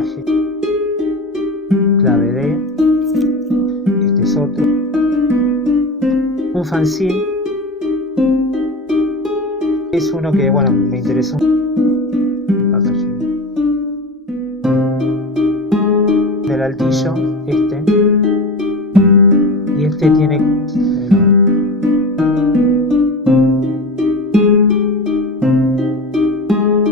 viaje. Clave D. Este es otro. Un fanzine. Es uno que, bueno, me interesó. Del Altillo, este. Y este tiene